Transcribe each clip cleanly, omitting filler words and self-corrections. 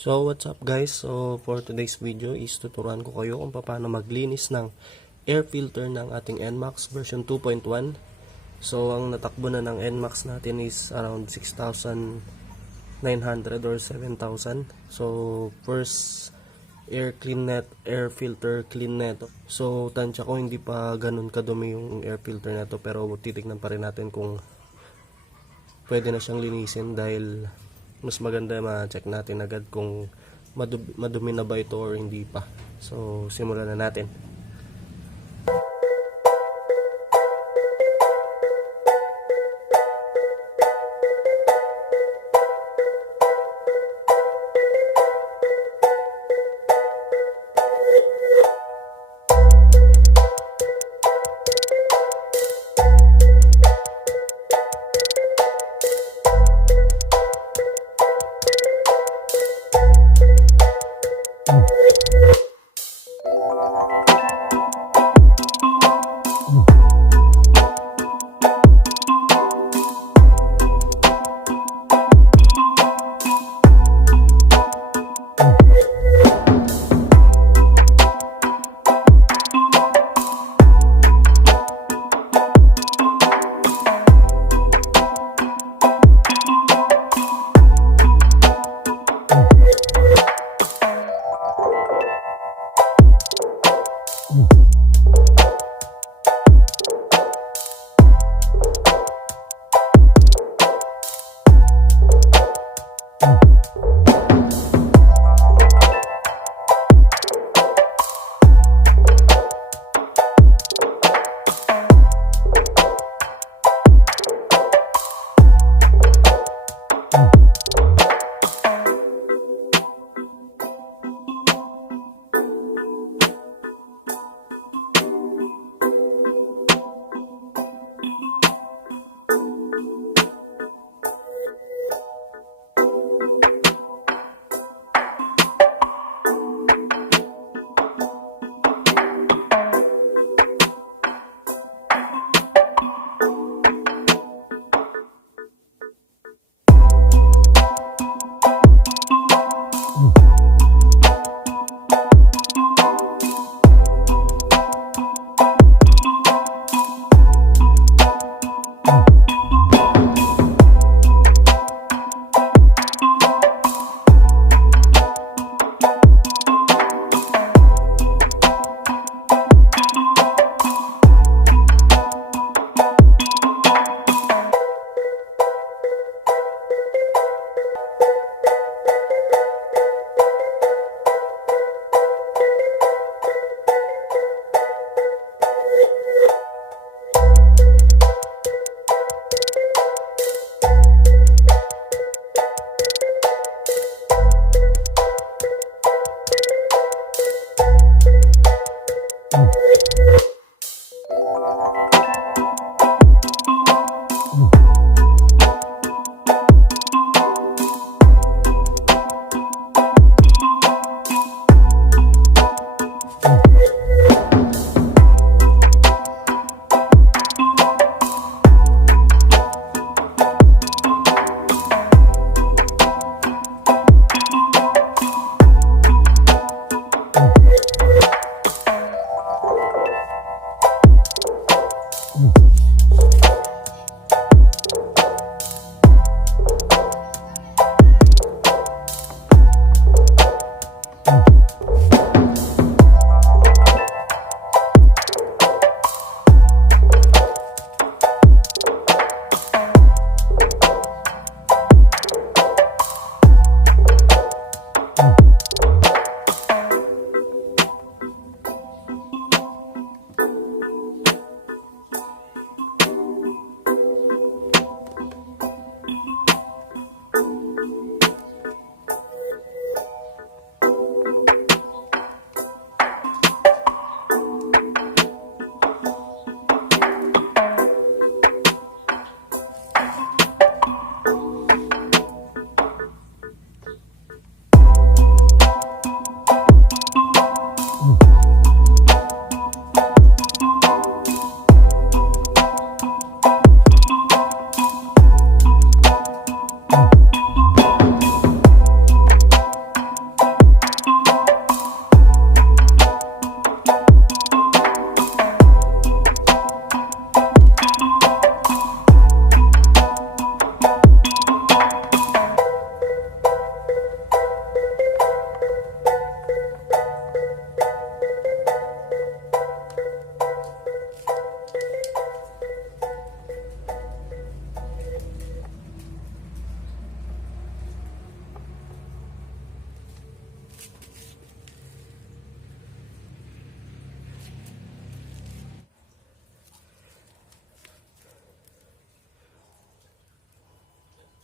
So what's up guys, so for today's video is tuturuan ko kayo kung paano maglinis ng air filter ng ating Nmax version 2.1. So ang natakbo na ng Nmax natin is around 6,900 or 7,000. So first air clean net, air filter clean net. So tansya ko hindi pa ganun kadumi yung air filter na to, pero titignan pa rin natin kung pwede na siyang linisin, dahil mas maganda ma-check natin agad kung madumi na ba ito or hindi pa. So simulan na natin.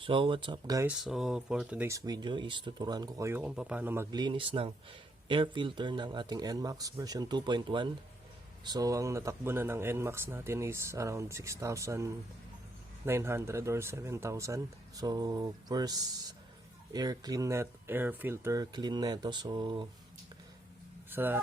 So what's up guys, so for today's video is tuturuan ko kayo kung paano maglinis ng air filter ng ating Nmax version 2.1. So ang natakbo na ng Nmax natin is around 6,900 or 7,000. So first air filter clean neto. So sa